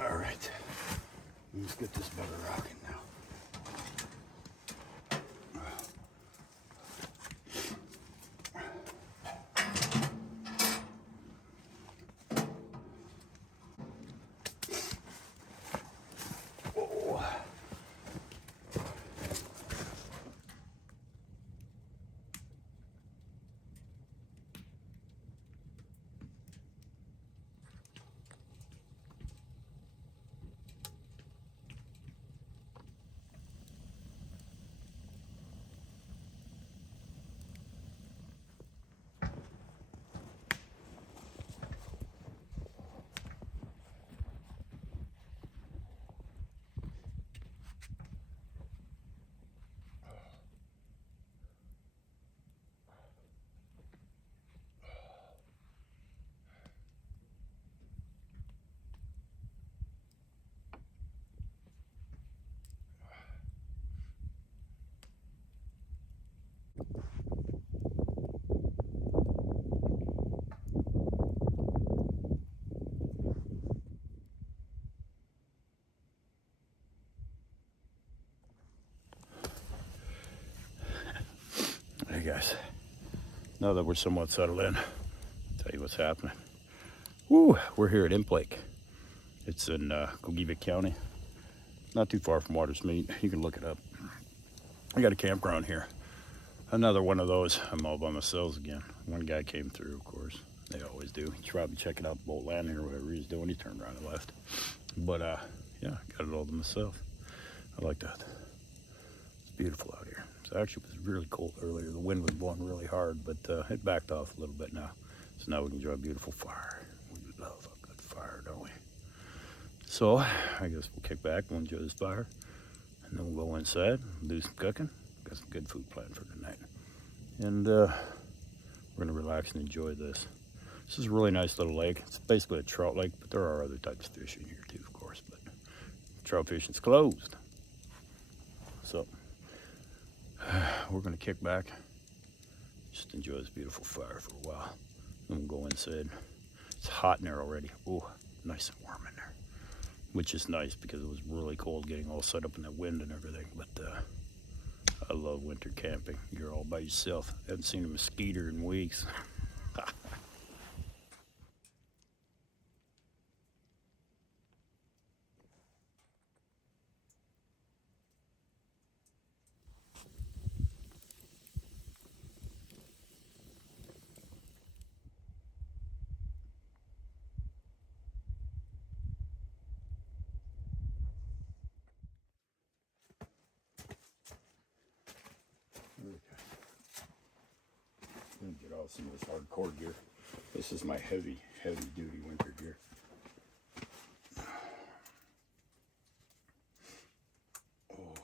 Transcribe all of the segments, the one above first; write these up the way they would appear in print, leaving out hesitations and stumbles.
All right, let's get this butter rocking now. right, guys. Now that we're somewhat settled in, I'll tell you what's happening. Woo! We're here at Imp Lake. It's in Gogebic County, not too far from Watersmeet. You can look it up. I got a campground here. Another one of those. I'm all by myself again. One guy came through, of course. They always do. He's probably checking out the boat landing or whatever he's doing. He turned around and left. But yeah, got it all to myself. I like that. It's beautiful out here. So actually, it was really cold earlier. The wind was blowing really hard, but it backed off a little bit now. So now we can enjoy a beautiful fire. We love a good fire, don't we? So I guess we'll kick back, we'll enjoy this fire, and then we'll go inside and do some cooking. Got some good food planned for tonight. And we're gonna relax and enjoy this. This is a really nice little lake. It's basically a trout lake, but there are other types of fish in here too, of course, but trout fishing's closed. So we're gonna kick back, just enjoy this beautiful fire for a while. Then we'll go inside. It's hot in there already. Oh, nice and warm in there, which is nice because it was really cold getting all set up in that wind and everything. But I love winter camping. You're all by yourself. Haven't seen a mosquito in weeks. Let me get off some of this hardcore gear. This is my heavy duty winter gear. Oh,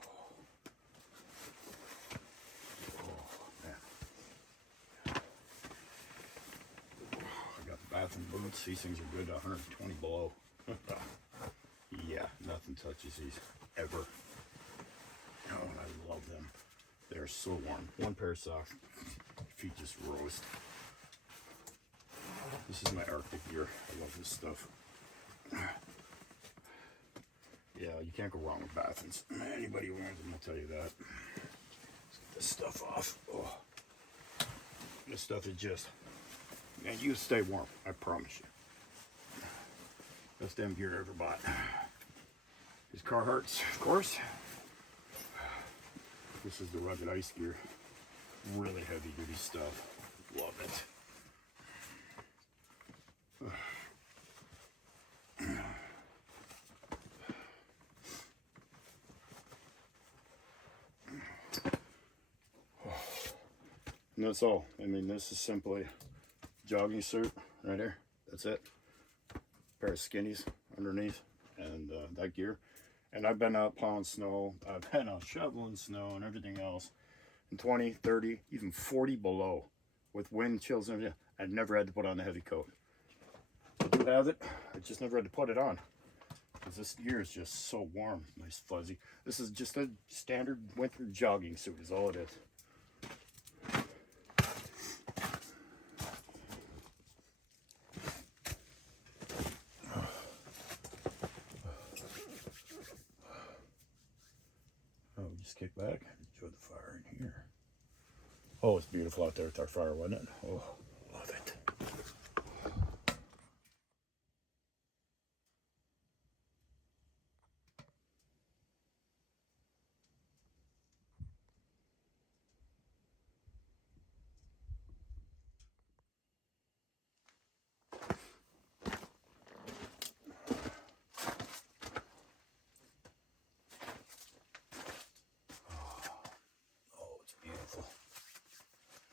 man. I got the bathroom boots. These things are good, 120 below. Yeah, nothing touches these ever. Oh, I love them. They're so warm. One pair of socks. Feet just roast. This is my Arctic gear. I love this stuff. Yeah, you can't go wrong with Bathins. Anybody who wears them will tell you that. Let's get this stuff off. Oh, this stuff is just, man, you stay warm. I promise you. Best damn gear I ever bought. These Carhartts, of course. This is the rugged ice gear. Really heavy duty stuff. Love it. And that's all. I mean, this is simply jogging suit right here. That's it. Pair of skinnies underneath and that gear. And I've been out plowing snow. I've been out shoveling snow and everything else. And 20, 30, even 40 below with wind chills and everything. I've never had to put on a heavy coat. I do have it. I just never had to put it on because this gear is just so warm. Nice fuzzy. This is just a standard winter jogging suit is all it is. Just kick back and enjoy the fire in here. Oh, it's beautiful out there with our fire, wasn't it? Oh, love it.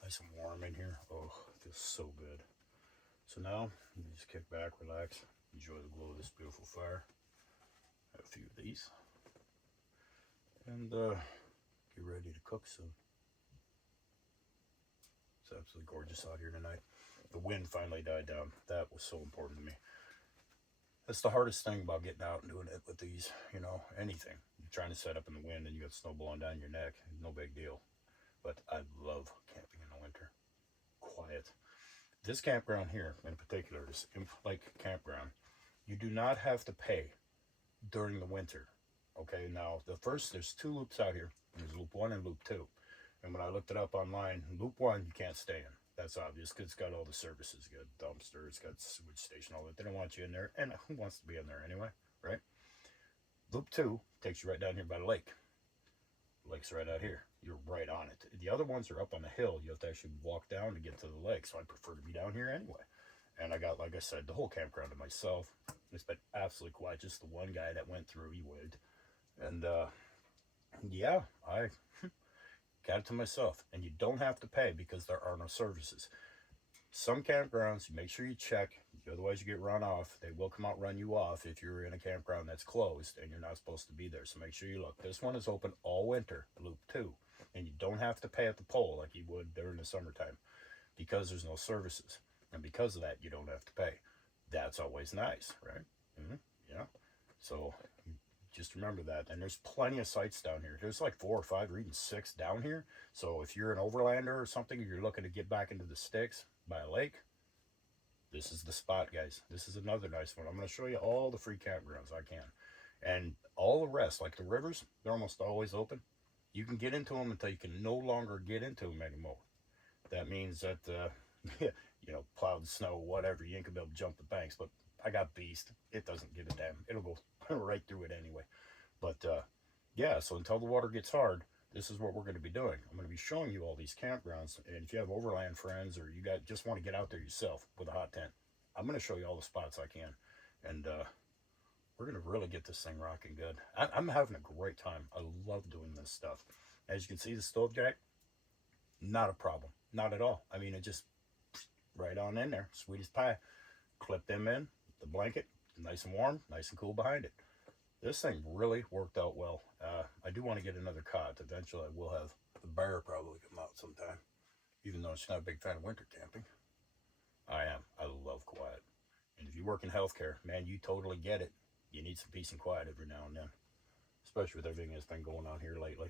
Nice and warm in here. Oh, it feels so good. So now, you just kick back, relax, enjoy the glow of this beautiful fire. Have a few of these. And get ready to cook soon. It's absolutely gorgeous out here tonight. The wind finally died down. That was so important to me. That's the hardest thing about getting out and doing it with these, you know, anything. You're trying to set up in the wind and you got snow blowing down your neck. No big deal. But I love camping in the winter. Quiet. This campground here in particular, this Imp Lake campground, you do not have to pay during the winter. Okay, now there's 2 loops out here. There's loop 1 and loop 2. And when I looked it up online, loop 1 you can't stay in. That's obvious because it's got all the services. You got dumpster, it's got sewage station, all that. They don't want you in there, and who wants to be in there anyway, right? Loop 2 takes you right down here by the lake. The lake's right out here. You're right on it. The other ones are up on the hill. You have to actually walk down to get to the lake. So I prefer to be down here anyway. And I got, like I said, the whole campground to myself. It's been absolutely quiet. Just the one guy that went through, he would. And yeah, I got it to myself. And you don't have to pay because there are no services. Some campgrounds, make sure you check, otherwise you get run off. They will come out and run you off if you're in a campground that's closed and you're not supposed to be there. So make sure you look. This one is open all winter, loop 2, and you don't have to pay at the pole like you would during the summertime because there's no services. And because of that, you don't have to pay. That's always nice, right? Yeah. So just remember that. And there's plenty of sites down here. There's like 4 or 5 or even 6 down here. So if you're an overlander or something, you're looking to get back into the sticks by a lake, this is the spot, guys. This is another nice one. I'm going to show you all the free campgrounds I can. And all the rest, like the rivers, they're almost always open. You can get into them until you can no longer get into them anymore. That means that, you know, plowed snow, whatever, you ain't going to be able to jump the banks. But I got Beast. It doesn't give a damn. It'll go right through it anyway. But, yeah, so until the water gets hard, this is what we're going to be doing. I'm going to be showing you all these campgrounds. And if you have overland friends or you just want to get out there yourself with a hot tent, I'm going to show you all the spots I can. And we're going to really get this thing rocking good. I'm having a great time. I love doing this stuff. As you can see, the stove jack, not a problem. Not at all. I mean, it just right on in there. Sweet as pie. Clip them in, the blanket, nice and warm, nice and cool behind it. This thing really worked out well. I do want to get another cot. Eventually, I will have the bear probably come out sometime, even though she's not a big fan of winter camping. I am. I love quiet. And if you work in healthcare, man, you totally get it. You need some peace and quiet every now and then, especially with everything that's been going on here lately.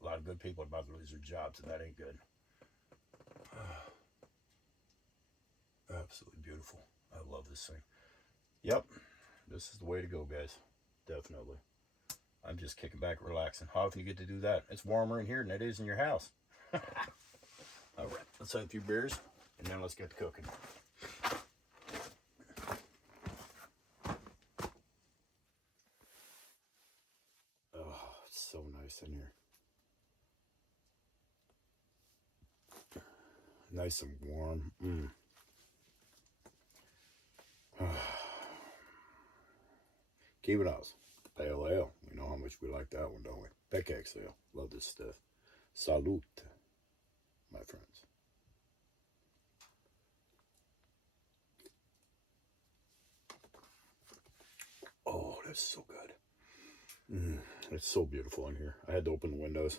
A lot of good people are about to lose their jobs, and that ain't good. Absolutely beautiful. I love this thing. Yep, this is the way to go, guys. Definitely. I'm just kicking back, relaxing. How often you get to do that? It's warmer in here than it is in your house. All right, let's have a few beers, and then let's get to cooking. Oh, it's so nice in here. Nice and warm. Keep it house. Pale ale. We know how much we like that one, don't we? Pickaxe ale. Love this stuff. Salute, my friends. Oh, that's so good. It's so beautiful in here. I had to open the windows.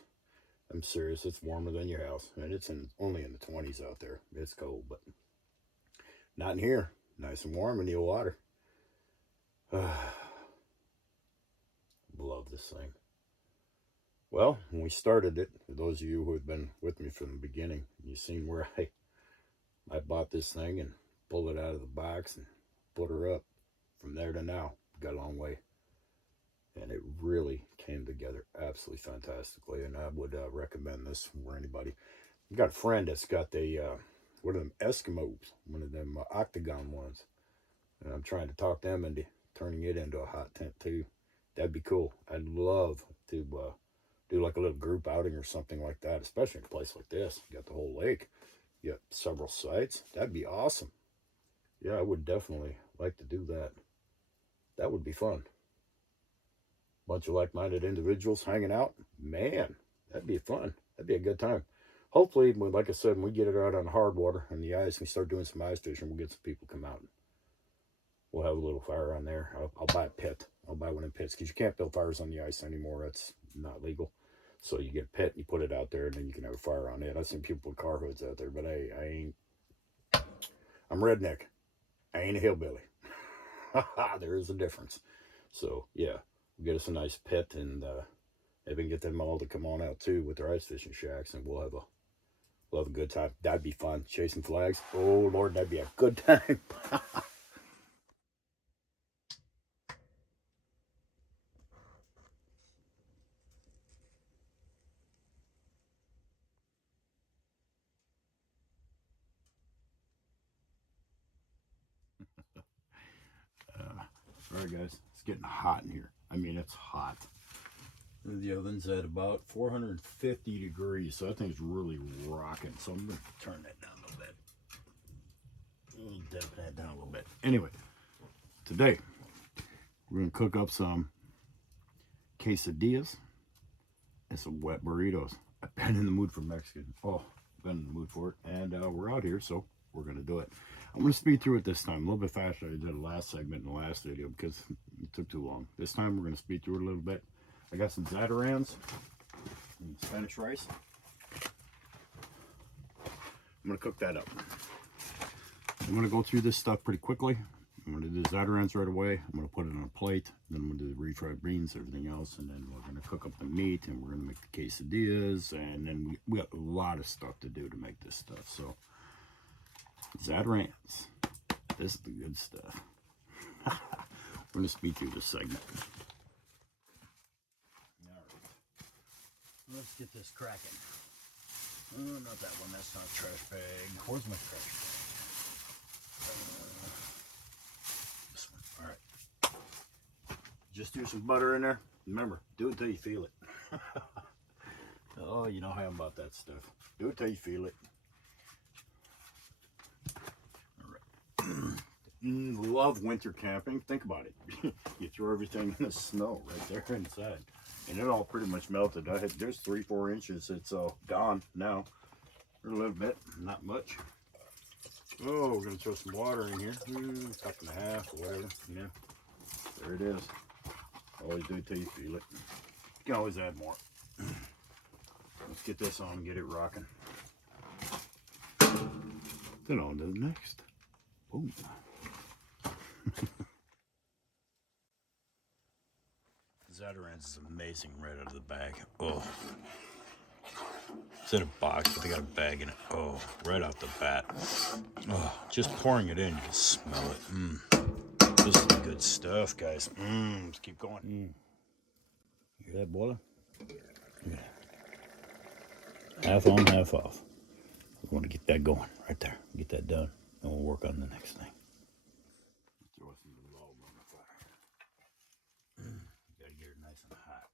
I'm serious. It's warmer than your house. And it's only in the 20s out there. It's cold, but not in here. Nice and warm in the water. Love this thing. Well, when we started it, for those of you who have been with me from the beginning, you've seen where I bought this thing and pulled it out of the box and put her up. From there to now, got a long way. And it really came together absolutely fantastically. And I would recommend this for anybody. I've got a friend that's got one of them Eskimos, one of them octagon ones. And I'm trying to talk them into turning it into a hot tent too. That'd be cool. I'd love to do like a little group outing or something like that, especially in a place like this. You got the whole lake. You got several sites. That'd be awesome. Yeah, I would definitely like to do that. That would be fun. Bunch of like-minded individuals hanging out. Man, that'd be fun. That'd be a good time. Hopefully, like I said, when we get it out on hard water and the ice, we start doing some ice fishing, we'll get some people come out. We'll have a little fire on there. I'll buy a pit. I'll buy one of pits because you can't build fires on the ice anymore. That's not legal. So you get a pit and you put it out there and then you can have a fire on it. I've seen people with car hoods out there, but I ain't. I'm redneck. I ain't a hillbilly. There is a difference. So yeah, we'll get us a nice pit and maybe get them all to come on out too with their ice fishing shacks, and we'll have a good time. That'd be fun. Chasing flags. Oh Lord, that'd be a good time. All right, guys, it's getting hot in here. I mean, it's hot. The oven's at about 450 degrees, so that thing's really rocking. So I'm going to turn that down a little bit. Dampen that down a little bit. Anyway, today we're going to cook up some quesadillas and some wet burritos. I've been in the mood for Mexican. Oh, been in the mood for it. And we're out here, so we're going to do it. I'm going to speed through it this time, a little bit faster than I did the last segment in the last video because it took too long. This time we're going to speed through it a little bit. I got some zatarans and Spanish rice. I'm going to cook that up. I'm going to go through this stuff pretty quickly. I'm going to do the zatarans right away. I'm going to put it on a plate. Then I'm going to do the refried beans, everything else. And then we're going to cook up the meat and we're going to make the quesadillas. And then we got a lot of stuff to do to make this stuff. So, zatarans. This is the good stuff. We're going to speed through this segment. Let's get this cracking. Oh, not that one. That's not a trash bag. Where's my trash bag? This one. All right. Just do some butter in there. Remember, do it till you feel it. Oh, you know how I'm about that stuff. Do it till you feel it. All right. Love winter camping. Think about it. You throw everything in the snow right there inside. And it all pretty much melted. There's 3-4 inches. It's gone now. A little bit, not much. Oh, we're gonna throw some water in here. Cup and a half or whatever. Yeah, there it is. Always do it till you feel it. You can always add more. Let's get this on and get it rocking. Then on to the next. Boom. Zatarans is amazing right out of the bag. Oh, it's in a box, but they got a bag in it. Oh, right off the bat. Oh, just pouring it in, you can smell it. This is good stuff, guys. Let's keep going. You hear that boiler? Yeah. Half on, half off. We want to get that going right there. Get that done, and we'll work on the next thing. Throw some log on the fire. Gotta get it nice and hot.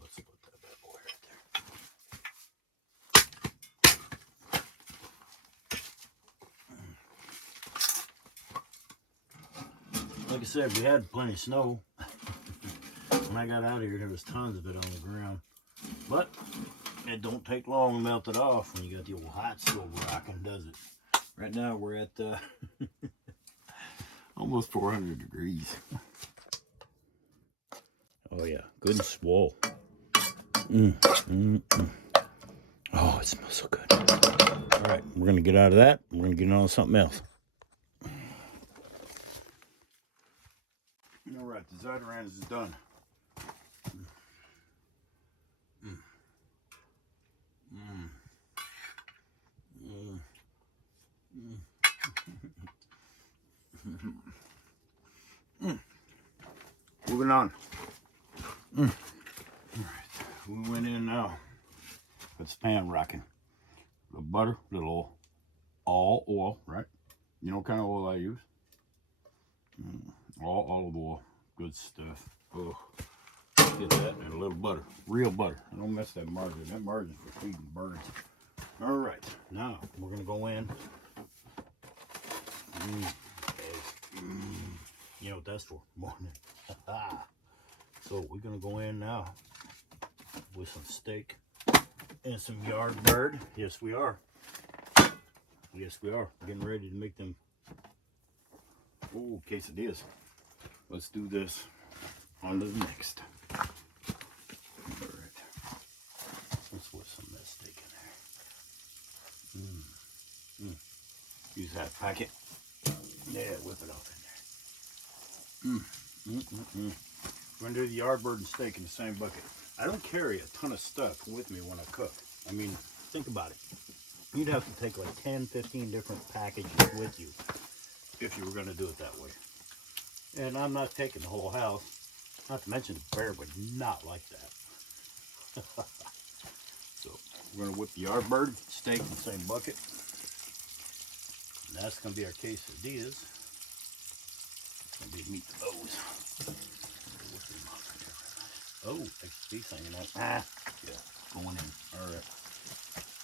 Let's put that bad boy right there. Like I said, we had plenty of snow. When I got out of here, there was tons of it on the ground. But it don't take long to melt it off when you got the old hot stove rocking, does it? Right now we're at almost 400 degrees. Oh yeah, good and swole. Oh, it smells so good. All right, we're gonna get out of that. We're gonna get on to something else. All right, the zatarans is done. Moving on. All right, we went in now. Got this pan rocking. A little butter, a little all oil, right? You know what kind of oil I use? All olive oil. Good stuff. Oh, get that and a little butter, real butter. I don't mess that margarine. That margarine's for feeding birds. All right, now we're gonna go in. You know what that's for? Morning. So we're gonna go in now with some steak and some yard bird. Yes, we are. Yes, we are. Getting ready to make them quesadillas. Let's do this. On to the next. All right. Let's whip some of that steak in there. Use that packet. Yeah, whip it off in there. We're gonna do the yard bird and steak in the same bucket. I don't carry a ton of stuff with me when I cook. I mean, think about it. You'd have to take like 10, 15 different packages with you if you were gonna do it that way. And I'm not taking the whole house. Not to mention the bear would not like that. So we're gonna whip the yard bird, steak in the same bucket. And that's gonna be our quesadillas. you meet the bows. Oh, these hanging out. Ah, yeah, going in. All right,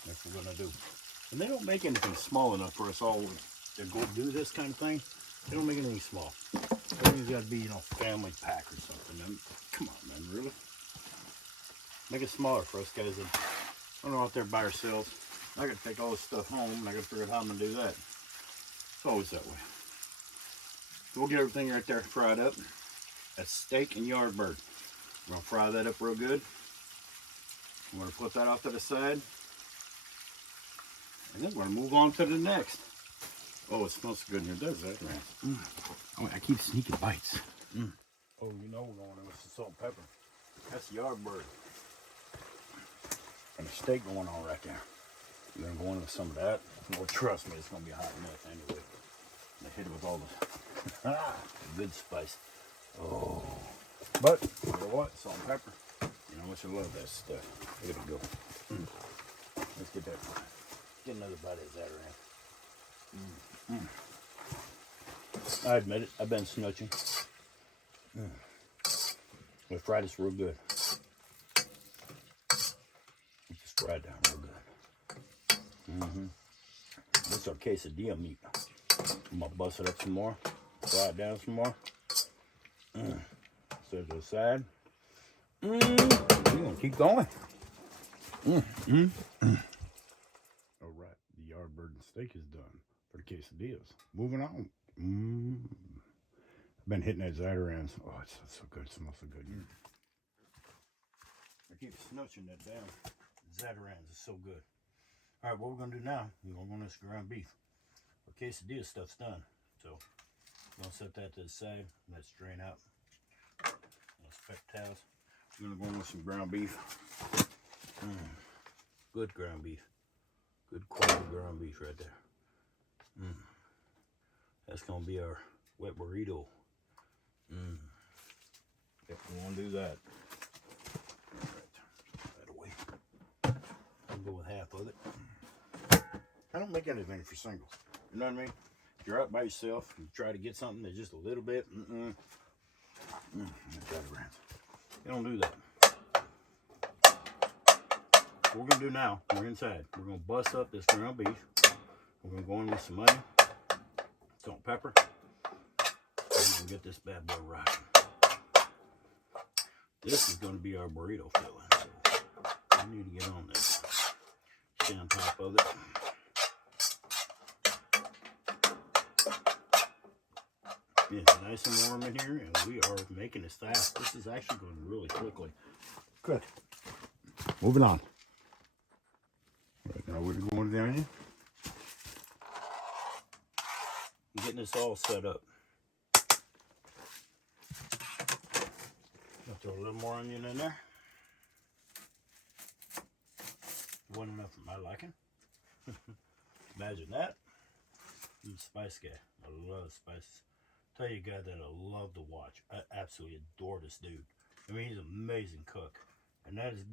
that's what we're gonna do. And they don't make anything small enough for us all to go do this kind of thing. They don't make anything small. Everything's got to be, you know, family pack or something. Man, come on, man, really? Make it smaller for us guys that are out there by ourselves. I got to take all this stuff home, and I got to figure out how I'm gonna do that. It's always that way. So we'll get everything right there fried up. That's steak and yardbird. We're gonna fry that up real good. I'm gonna put that off to the side. And then we're gonna move on to the next. Oh, it smells so good in here, does that, right? Oh, I keep sneaking bites. Oh, you know we're going in with some salt and pepper. That's yardbird. And a steak going on right there. We're gonna go in with some of that. Well, trust me, it's gonna be a hot mess anyway. They hit it with all the good spice. Oh, but you know what? Salt and pepper. You know how much I love that stuff. Here we go. Let's get that. Get another bite of that around. I admit it, I've been snooching. We fried this real good. Just fried down real good. This is our quesadilla meat. I'm gonna bust it up some more, fry it down some more. Set it to the side. We're gonna keep going. All right, the yardbird and steak is done for the quesadillas. Moving on. I've been hitting that Zatarans. Oh, it's so good. It smells so good. I keep snooching that down. Zatarans is so good. All right, what we're gonna do now? We're gonna go on this ground beef. Our quesadilla stuff's done, so I'm gonna set that to the side. Let it drain out. Those pepper towels. We're gonna go in with some ground beef. Good ground beef. Good quality ground beef right there. That's gonna be our wet burrito. Yep, we wanna do that. All right, put that away. I'll go with half of it. I don't make anything for singles. You know what I mean? If you're out by yourself, you try to get something that's just a little bit. You don't do that. What we're gonna do now, we're inside. We're gonna bust up this ground beef. We're gonna go in with some onion, salt and pepper. We're gonna get this bad boy rocking. This is gonna be our burrito filling, so we need to get on this. Stay on top of it. It's nice and warm in here, and we are making this fast. This is actually going really quickly. Good. Moving on. Right now we're going to the onion. Getting this all set up. I'll throw a little more onion in there. Wasn't enough for my liking. Imagine that. I'm a spice guy. I love spices. Tell you a guy that I love to watch. I absolutely adore this dude. I mean, he's an amazing cook. And that is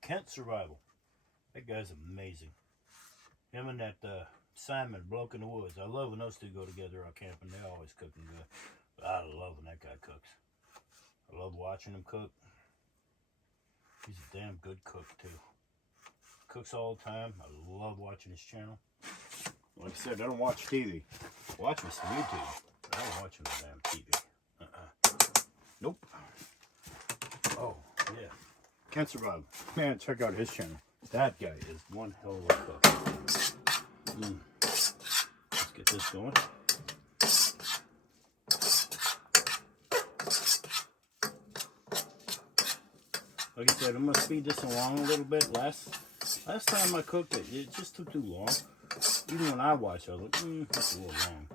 Kent Survival. That guy's amazing. Him and that Simon, Bloke in the Woods. I love when those two go together out camping. They're always cooking good. But I love when that guy cooks. I love watching him cook. He's a damn good cook, too. Cooks all the time. I love watching his channel. Like I said, I don't watch TV. Watch me some YouTube. I don't watch the damn TV. Nope. Oh, yeah. Can't survive. Man, check out his channel. That guy is one hell of a cook. Let's get this going. Like I said, I'm going to speed this along a little bit. Last time I cooked it, it just took too long. Even when I watched it, I was like, that's a little long.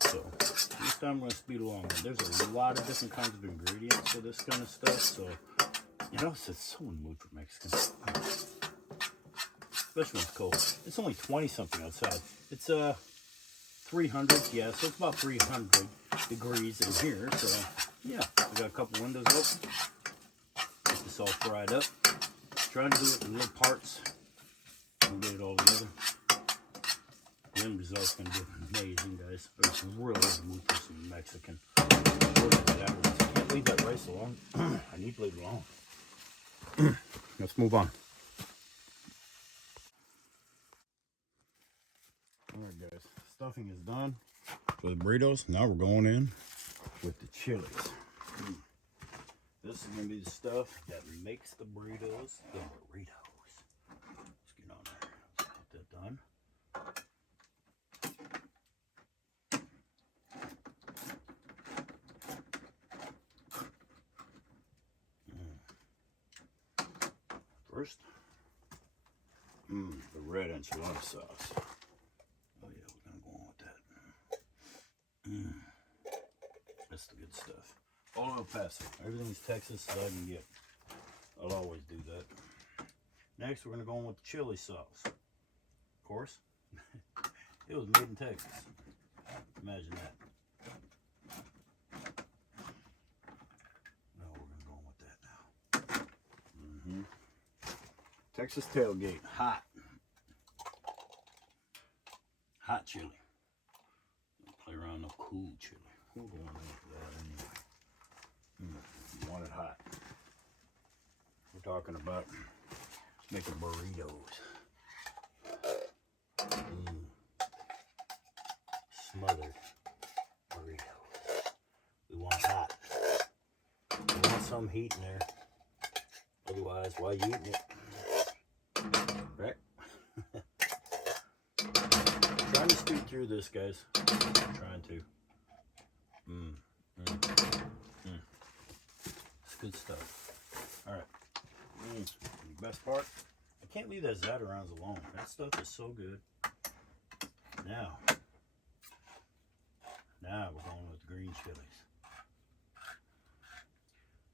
So, this time I'm going to speed along. There's a lot of different kinds of ingredients for this kind of stuff. So, you know, it's so in the mood for Mexican. Especially when it's cold. It's only 20-something outside. It's 300, yeah, so it's about 300 degrees in here. So, yeah, I got a couple windows open. Get this all fried up. Trying to do it in little parts. And get it all together. the end result's gonna be amazing, guys. It's really good for some Mexican. I can't leave that rice alone. I need to leave it alone. Let's move on. Alright guys, stuffing is done with the burritos. Now we're going in with the chilies. This is going to be the stuff that makes the burritos the burritos. Let's get on there. Let's get that done. First, the red enchilada sauce. Oh yeah, we're gonna go on with that. That's the good stuff. All El Paso. Everything's Texas that I can get. I'll always do that. Next, we're gonna go on with the chili sauce. Of course, it was made in Texas. Imagine that. No, we're gonna go on with that now. Texas tailgate, hot chili. Play around the cool chili. We'll go on with that anyway. You want it hot. We're talking about making burritos. Smothered burritos. We want hot. We want some heat in there. Otherwise, why you eating it? Right? Trying to speed through this, guys. Trying to. It's good stuff. Alright. The best part, I can't leave that Zatarans alone. That stuff is so good. Now we're going with the green chilies.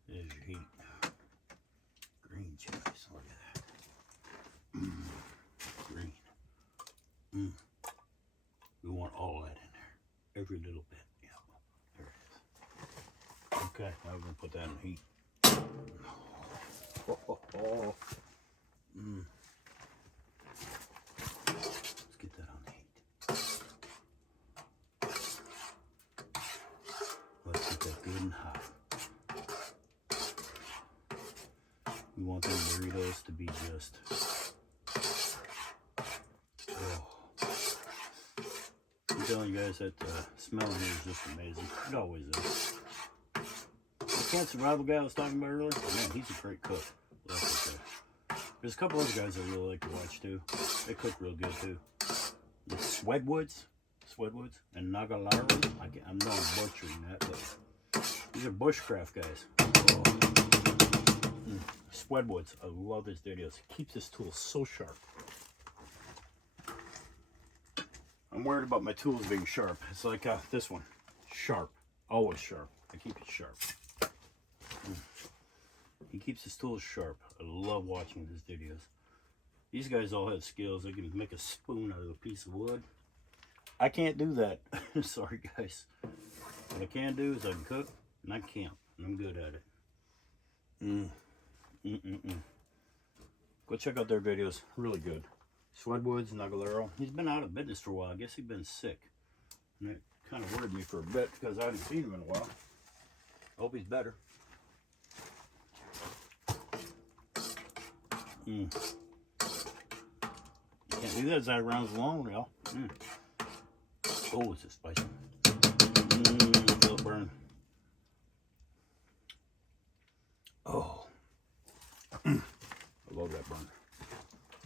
There's your heat. Green chilies. Look at that. Green. We want all that in there. Every little bit. Yeah. There it is. Okay, now we're going to put that in the heat. Let's get that on the heat. Let's get that good and hot. We want those burritos to be just, I'm telling you guys that smell here is just amazing. It always is. The Can't Survival guy I was talking about earlier, man, he's a great cook. There's a couple other guys I really like to watch too. They cook real good too. The Swedwoods, and Nagalaro. I'm not butchering that, but these are bushcraft guys. Swedwoods, I love his videos. He keeps his tools so sharp. I'm worried about my tools being sharp. It's like this one, sharp, always sharp. I keep it sharp. He keeps his tools sharp. I love watching his videos. These guys all have skills. They can make a spoon out of a piece of wood. I can't do that. Sorry, guys. What I can do is I can cook and I camp, and I'm good at it. Go check out their videos. Really good. Swedwoods, Nagalero. He's been out of business for a while. I guess he's been sick. And it kind of worried me for a bit because I haven't seen him in a while. Hope he's better. You can't do that Zatarans alone, y'all. Oh, it's a spicy. Feel it burn. Oh. I love that burn.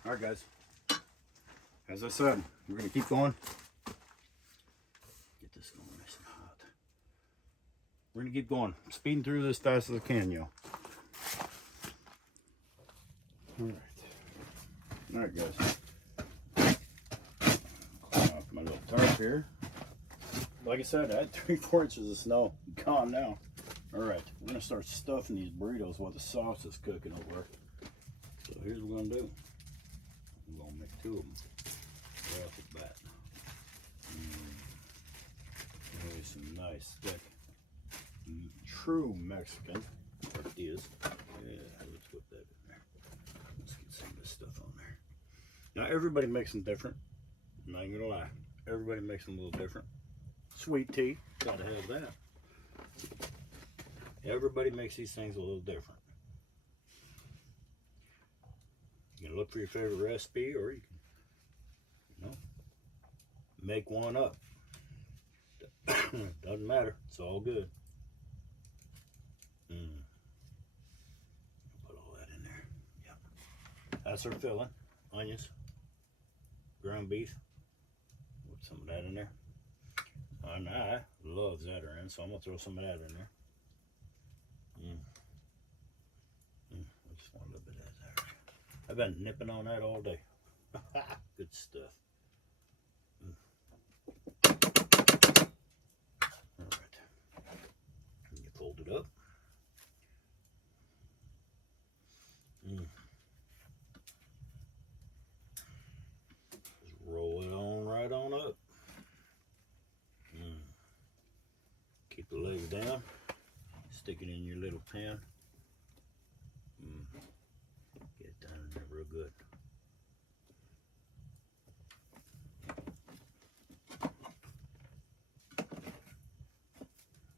Alright, guys. As I said, we're going to keep going. Get this going nice and hot. We're going to keep going. Speeding through this as fast as I can, y'all. Alright, guys. Clean off my little tarp here. Like I said, I had 3-4 inches of snow. Gone now. Alright, we're going to start stuffing these burritos while the sauce is cooking over. So here's what we're going to do. I'm going to make 2 of them right off the bat. There's some nice, thick, true Mexican tortillas. Yeah, let's put that in there. Let's get some of this stuff on there. Now, everybody makes them different. I'm not even going to lie. Everybody makes them a little different. Sweet tea, gotta have that. Everybody makes these things a little different. You can look for your favorite recipe, or you can, you know, make one up. Doesn't matter, it's all good. Put all that in there. Yep. That's our filling. Onions, ground beef. Put some of that in there. And I love Zatarain, so I'm gonna throw some of that in there. I just want a little bit of that Zatarain. I've been nipping on that all day. Good stuff. All right. And you fold it up. Just roll it on right on up. Keep the legs down. Stick it in your little pan. Get it down in there real good.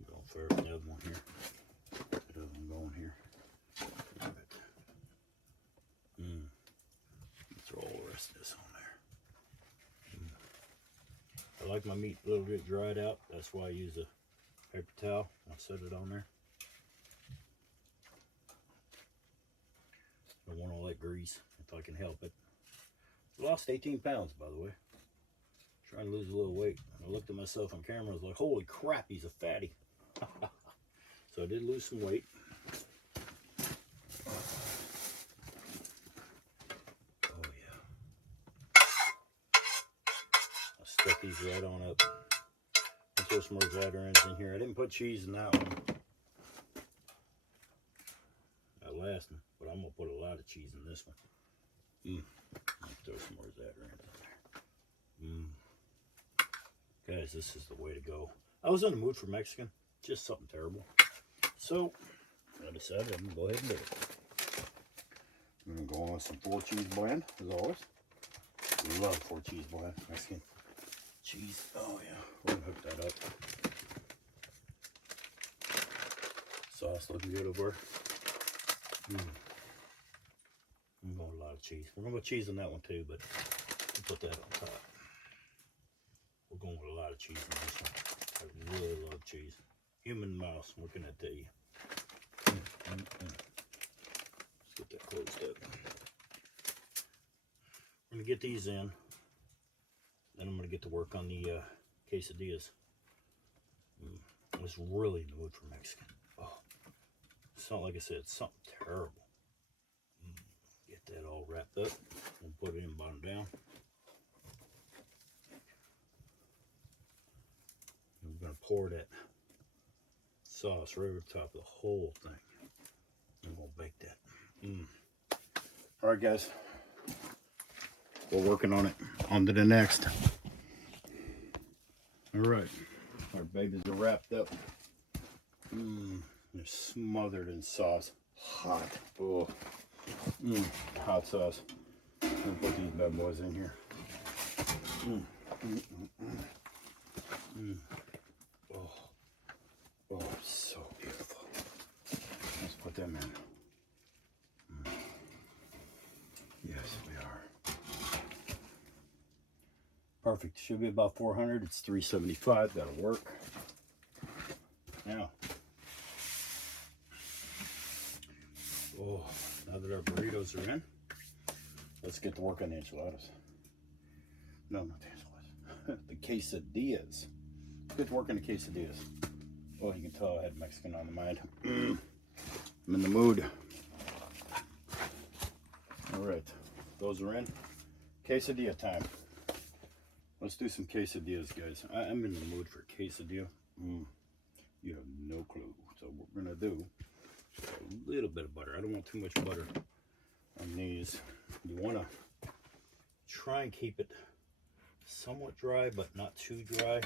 Going for the other one here. The other one going here. All right. Throw all the rest of this on there. I like my meat a little bit dried out. That's why I use a paper towel. I'll set it on there. Don't want all that grease if I can help it. Lost 18 pounds, by the way. Trying to lose a little weight. I looked at myself on camera. I was like, holy crap, he's a fatty. So I did lose some weight. Oh yeah. I'll stick these right on up. I'll throw some more Zatarains in here. I didn't put cheese in that one. That last one, but I'm gonna put a lot of cheese in this one. I'll throw some more Zatarains in there. Guys, this is the way to go. I was in the mood for Mexican, just something terrible. So I decided I'm gonna go ahead and do it. I'm gonna go on with some 4 cheese blend, as always. Love 4 cheese blend, Mexican cheese. Oh yeah, we're gonna hook that up. Sauce looking good over. I'm going a lot of cheese. We're gonna put cheese on that one too, but we'll put that on top. We're going with a lot of cheese in this one. I really love cheese. Human mouse, what can I tell you? Let's get that closed up. I'm gonna get these in. Then I'm gonna get to work on the quesadillas. I was really in the mood for Mexican. Oh, it's not like I said, it's something terrible. Get that all wrapped up. We'll put it in bottom down. And we're gonna pour that sauce right over the top of the whole thing. And we'll bake that. All right, guys. We're working on it. On to the next. All right. Our babies are wrapped up. They're smothered in sauce. Hot. Oh. Hot sauce. I'm gonna put these bad boys in here. Oh, it's so beautiful. Let's put them in. Yes, we are. Perfect. Should be about 400. It's 375. That'll work. Now, now that our burritos are in, let's get to work on the enchiladas. No, not the enchiladas. The quesadillas. Let's get to work on the quesadillas. Oh, you can tell I had Mexican on the mind. I'm in the mood. All right, those are in. Quesadilla time. Let's do some quesadillas, guys. I'm in the mood for quesadilla. You have no clue. So what we're gonna do, just a little bit of butter. I don't want too much butter on these. You wanna try and keep it somewhat dry, but not too dry.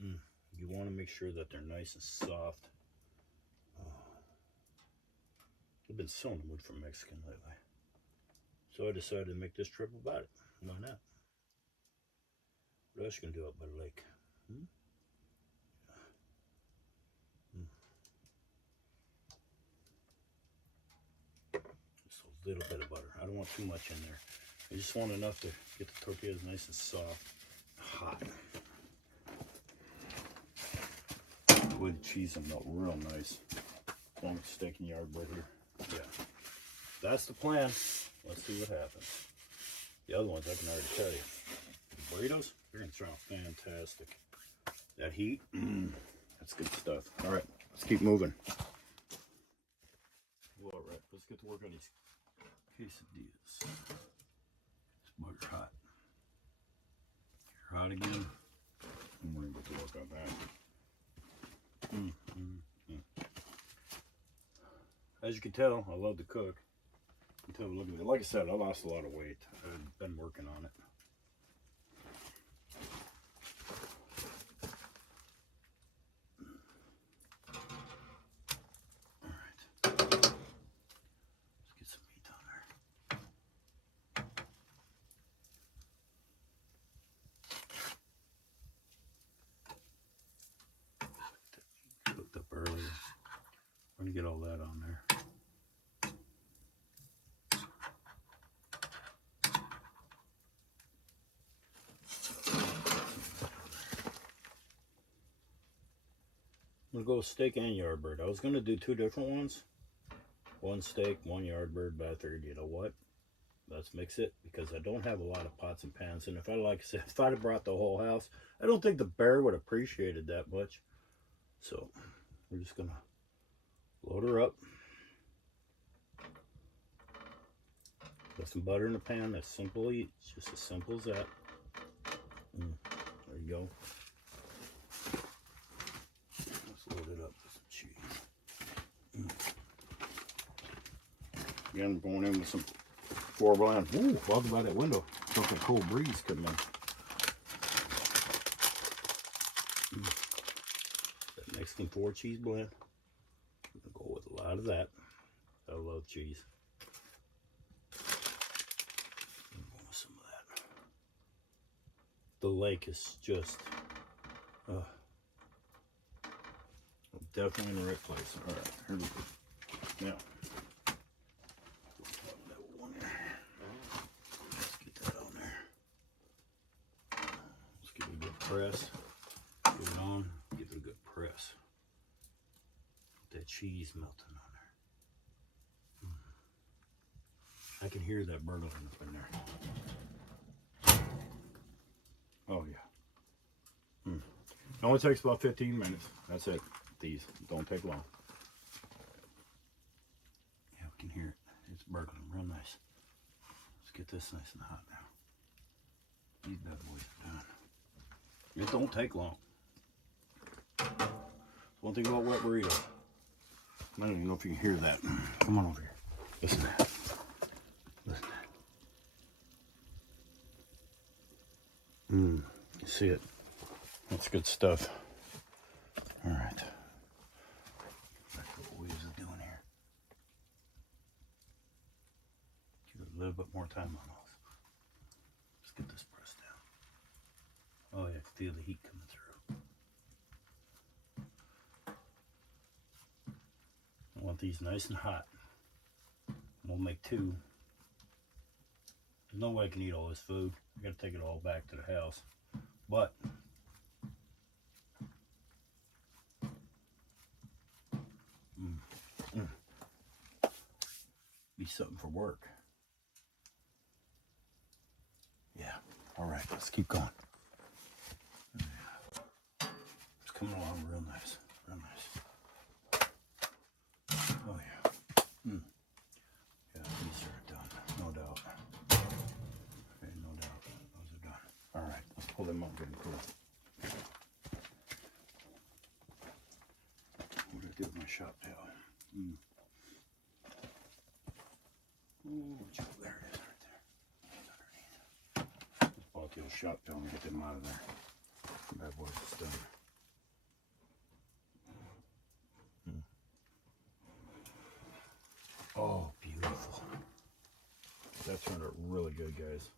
You wanna make sure that they're nice and soft. I've been so in the mood for Mexican lately. So I decided to make this trip about it. Why not? What else you gonna do up by the lake? Just a little bit of butter. I don't want too much in there. I just want enough to get the tortillas nice and soft, hot. With the cheese and melt real nice. Long steak and yard bread here. Yeah, that's the plan. Let's see what happens. The other ones I can already tell you. The burritos, they're gonna turn out fantastic. That heat, that's good stuff. All right, let's keep moving. All right, let's get to work on these quesadillas. It's butter hot. You're hot again. I'm gonna get to work on that. As you can tell, I love to cook. Look at it. Like I said, I lost a lot of weight. I've been working on it. All right. Let's get some meat on there. Cooked up earlier. I'm gonna get all that on there. I'm gonna go with steak and yard bird. I was gonna do two different ones. One steak, one yard bird, but I figured, you know what? Let's mix it because I don't have a lot of pots and pans. And if I, like I said, if I'd have brought the whole house, I don't think the bear would appreciate it that much. So we're just gonna load her up. Put some butter in the pan. That's simply, it's just as simple as that. There you go. Let's load it up with some cheese. Again, I'm going in with some 4 blend. Ooh, walking by that window. Felt a cold breeze coming in. That Mexican 4 cheese blend. I'm gonna go with a lot of that. I love cheese. I'm going with some of that. The lake is just definitely in the right place. All right, here we go. Now, let's get that on there. Let's give it a good press. Get it on. Give it a good press. That cheese melting on there. I can hear that burning up in there. Oh yeah. It only takes about 15 minutes. That's it. These don't take long. Yeah, we can hear it. It's burning real nice. Let's get this nice and hot now. These bad boys are done. It don't take long. One thing about wet burritos. I don't even know if you can hear that. Come on over here. Listen to that. Listen to that. You see it. That's good stuff. All right. Back to what we was doing here. Give it a little bit more time on those. Let's get this pressed down. Oh yeah, I can feel the heat coming through. I want these nice and hot. We'll make 2. There's no way I can eat all this food. I gotta take it all back to the house. But be something for work. Yeah. All right, let's keep going. It's coming along real nice. Real nice. Oh yeah. Yeah, these are done. No doubt. Okay, no doubt. Those are done. All right, let's pull them up and get them cool. What did I do with my shop towel? Oh, there it is right there. Underneath. Just bought the old shop towel and get them out of there. Bad boys is done. Oh, beautiful. That turned out really good, guys.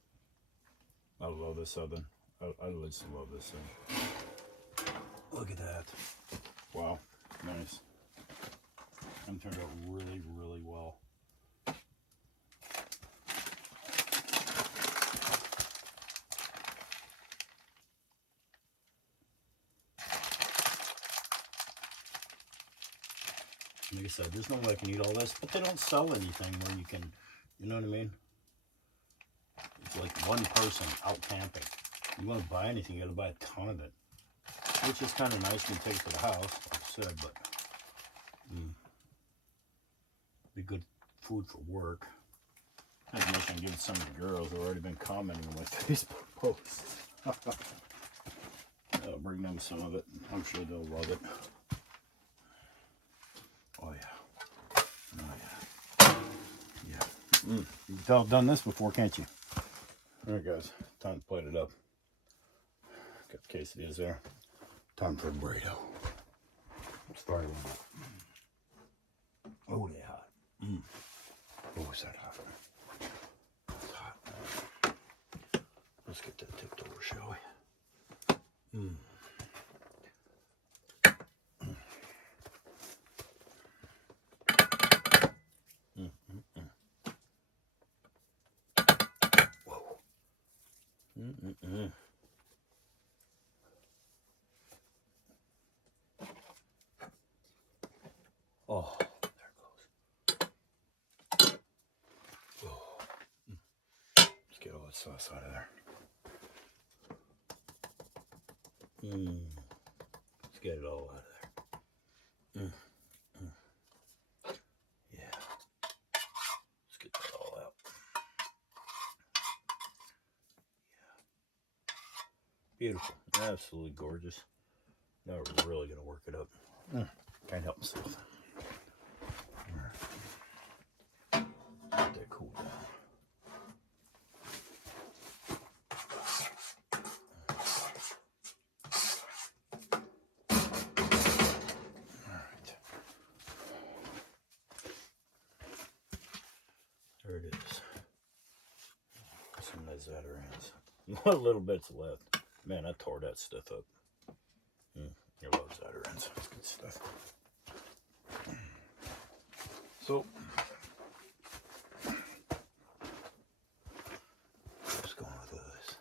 I love this oven. I just love this thing. Look at that. Wow, nice. And turned out really, really well. Like I said, there's no way I can eat all this, but they don't sell anything where you can, you know what I mean? It's like one person out camping. You want to buy anything, you got to buy a ton of it. Which is kind of nice when you take it to the house, like I said, but be good food for work. Not to mention giving some of the girls who have already been commenting on my Facebook posts. I'll bring them some of it. I'm sure they'll love it. Oh yeah. Oh yeah. Yeah. You can tell I've done this before, can't you? Alright guys, time to plate it up. Got the quesadillas there. Time for a burrito. Let's start with it. Oh, they're hot. Oh, is that hot? It's hot. Let's get that tipped over, shall we? Whoa. Oh, there it goes. Oh. Let's get all that sauce out of there. Let's get it all out of there. Yeah. Let's get that all out. Yeah. Beautiful. Absolutely gorgeous. Now we're really going to work it up. Can't help myself. Alright. Let that cool down. Alright. There it is. Some of that Zatarain's. A little bit's left. Man, I tore that stuff up. I love Zatarain's. It's good stuff. So, just going with this.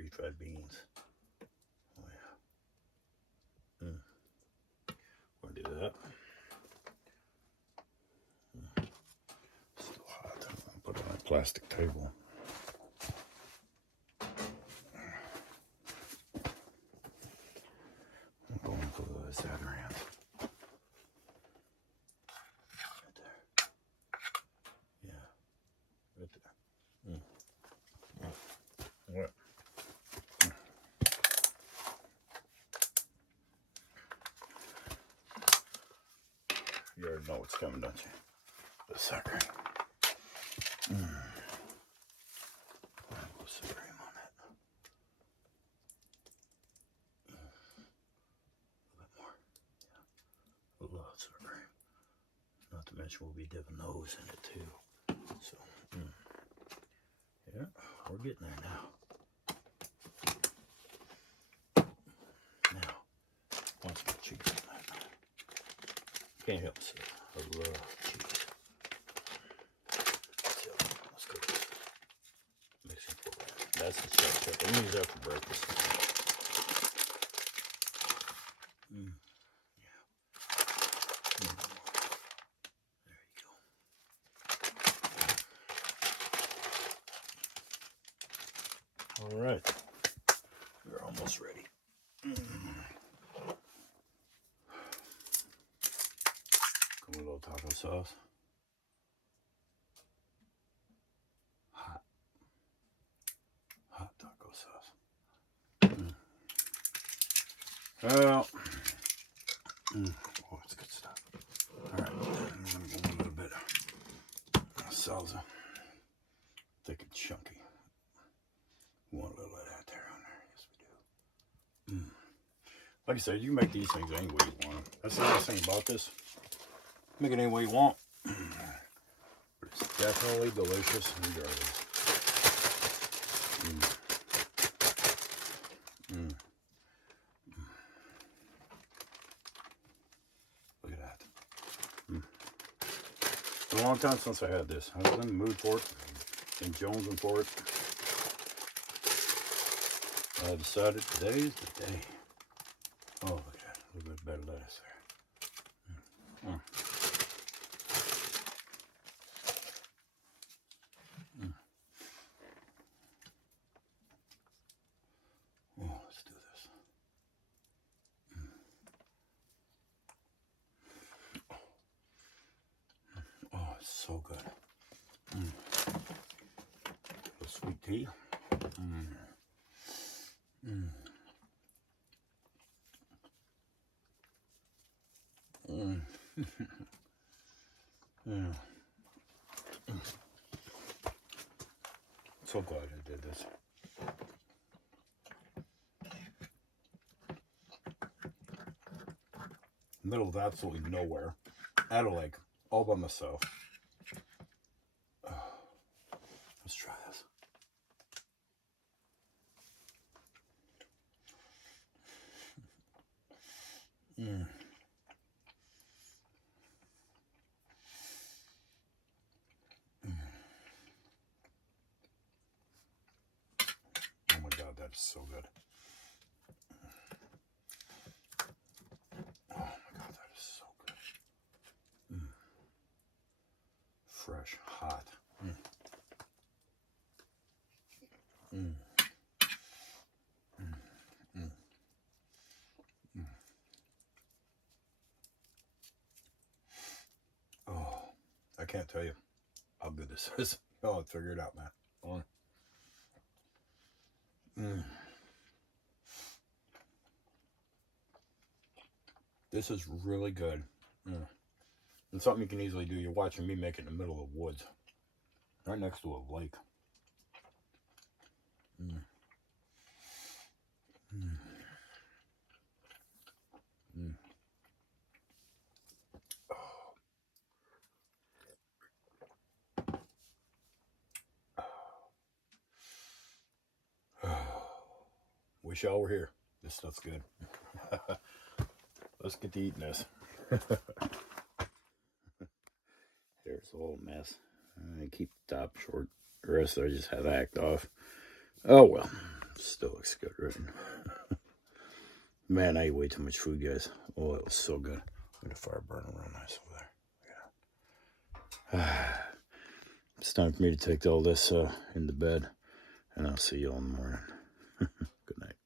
Refried beans. Oh yeah. We're gonna do that. Still hot. I'm gonna put it on a plastic table. I'm going for the Zatarain's. Right there. Yeah. Right there. What? You already know what's coming, don't you? The sucker. Put some cream on it. A little bit more. Yeah. Lots of cream. Not to mention we'll be dipping those in it too. So, yeah, we're getting there now. Now, want some cheese on that. Can't help myself. I love cheese. So, let's go. Mixing for that. That's the stuff that I use that for breakfast. Yeah. There you go. All right. We're almost ready. Come with a little taco sauce. Hot taco sauce. Well, oh, it's good stuff. All right, I'm gonna go a little bit of salsa, thick and chunky. We want a little of that there on there. Yes, we do. Like I said, you can make these things any way you want them. That's the nice thing about this. Make it any way you want. But it's definitely delicious regardless. It's a long time since I had this. I was in the mood for it and jonesing for it. I decided today is the day. Oh, look at that. A little bit better lettuce there. Mm. Mm. Oh, let's do this. Mm. Oh, it's so good. Mm. The sweet tea. Mm. Mm. Mm. Yeah. So glad I did this. Middle of absolutely nowhere. Out of like all by myself. Oh, let's try this. Mm. Oh my God, that is so good. Oh my God, that is so good. Mm. Fresh, hot. Mm. Mm. Mm. Mm. Mm. Oh, I can't tell you how good this is. Oh, I'll figure it out, man. Oh. Mm. This is really good. Mm. And something you can easily do. You're watching me make it in the middle of the woods, right next to a lake. Mm. Mm. Mm. Oh. Wish y'all were here. This stuff's good. Let's get to eating this. There's a whole mess. I keep the top short. The rest I just have hacked off. Oh well. Still looks good, right? Man, I ate way too much food, guys. Oh, it was so good. Look at the fire burning real nice over there. Yeah. It's time for me to take all this into bed, and I'll see you all in the morning. Good night.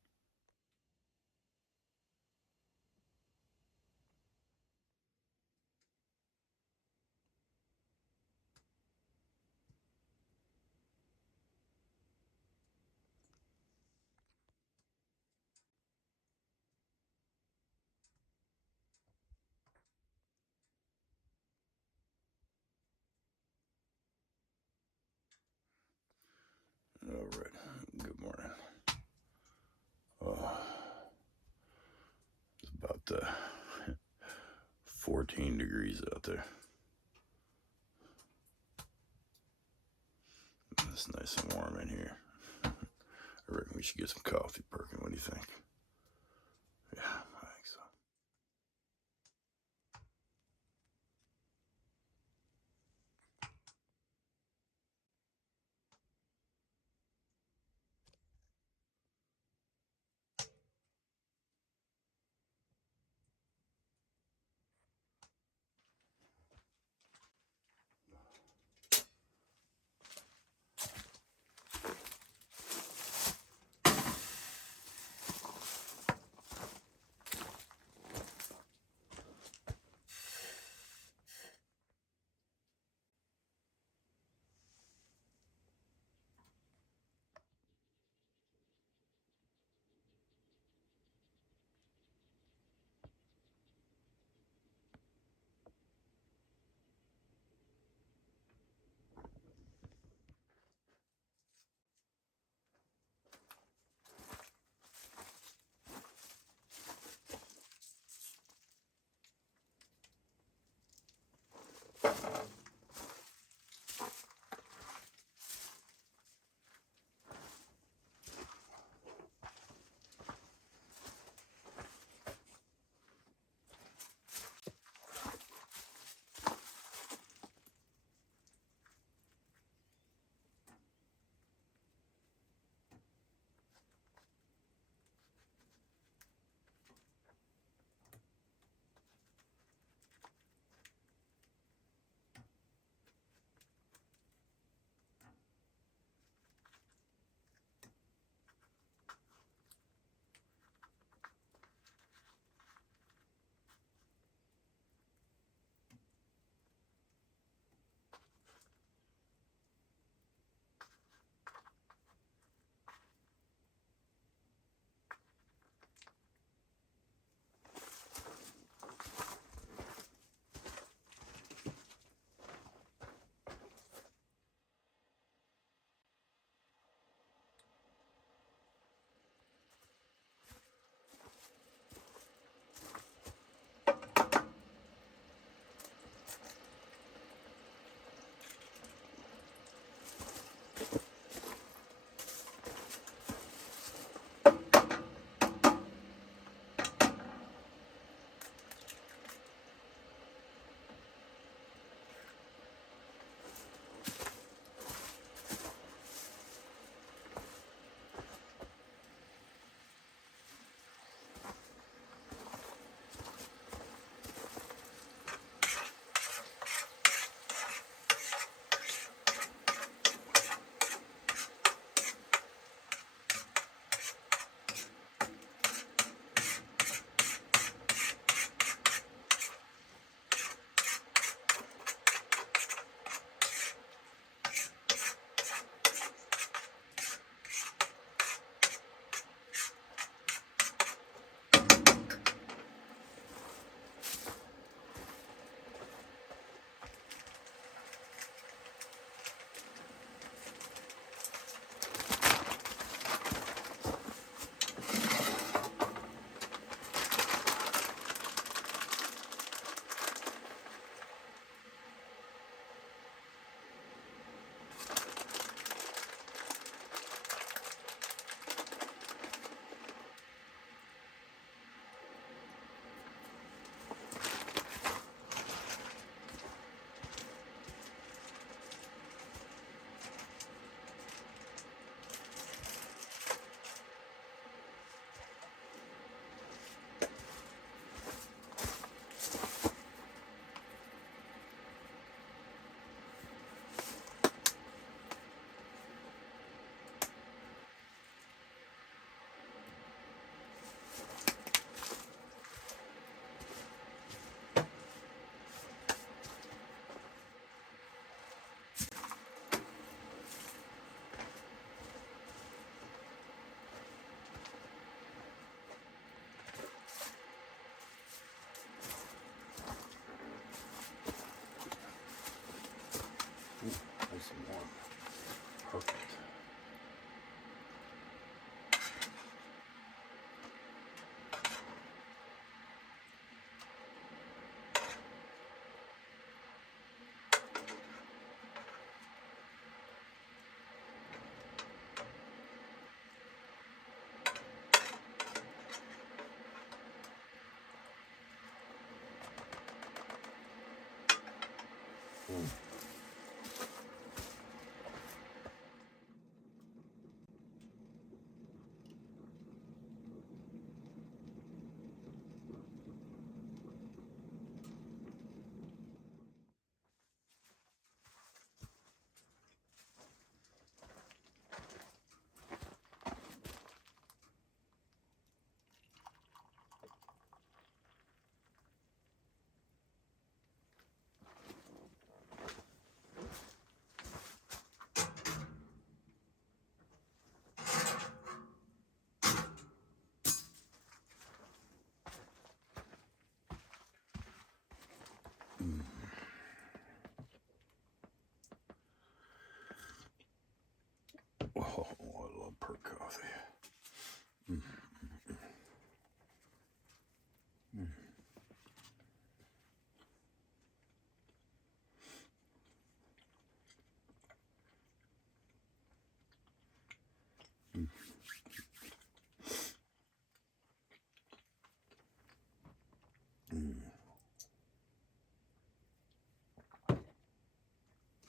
All right. Good morning. It's about 14 degrees out there. It's nice and warm in here. I reckon we should get some coffee perking. What do you think? Yeah, I think so.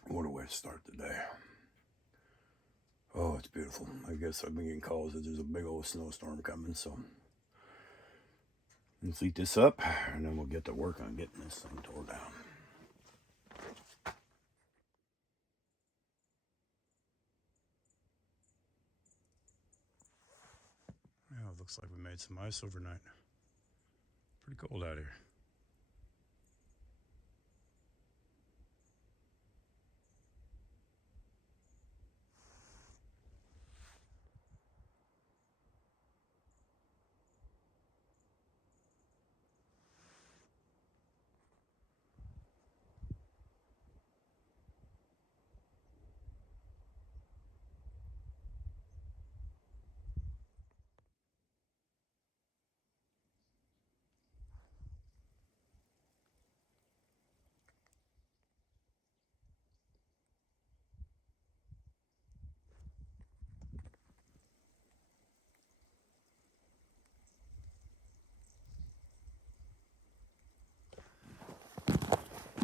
What a way to start the day. Oh, it's beautiful. I guess I've been getting calls that there's a big old snowstorm coming, so let's eat this up, and then we'll get to work on getting this thing tore down. Yeah, it looks like we made some ice overnight. Pretty cold out here.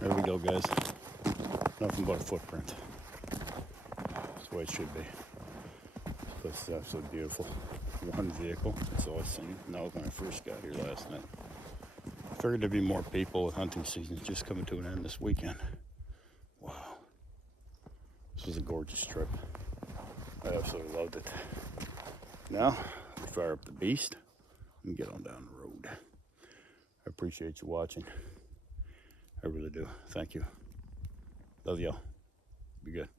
There we go, guys. Nothing but a footprint. That's the way it should be. This place is absolutely beautiful. One vehicle, that's all I've seen. That was when I first got here last night. I figured there'd be more people with hunting season just coming to an end this weekend. Wow. This was a gorgeous trip. I absolutely loved it. Now, we fire up the beast and get on down the road. I appreciate you watching. I really do. Thank you. Love y'all. Be good.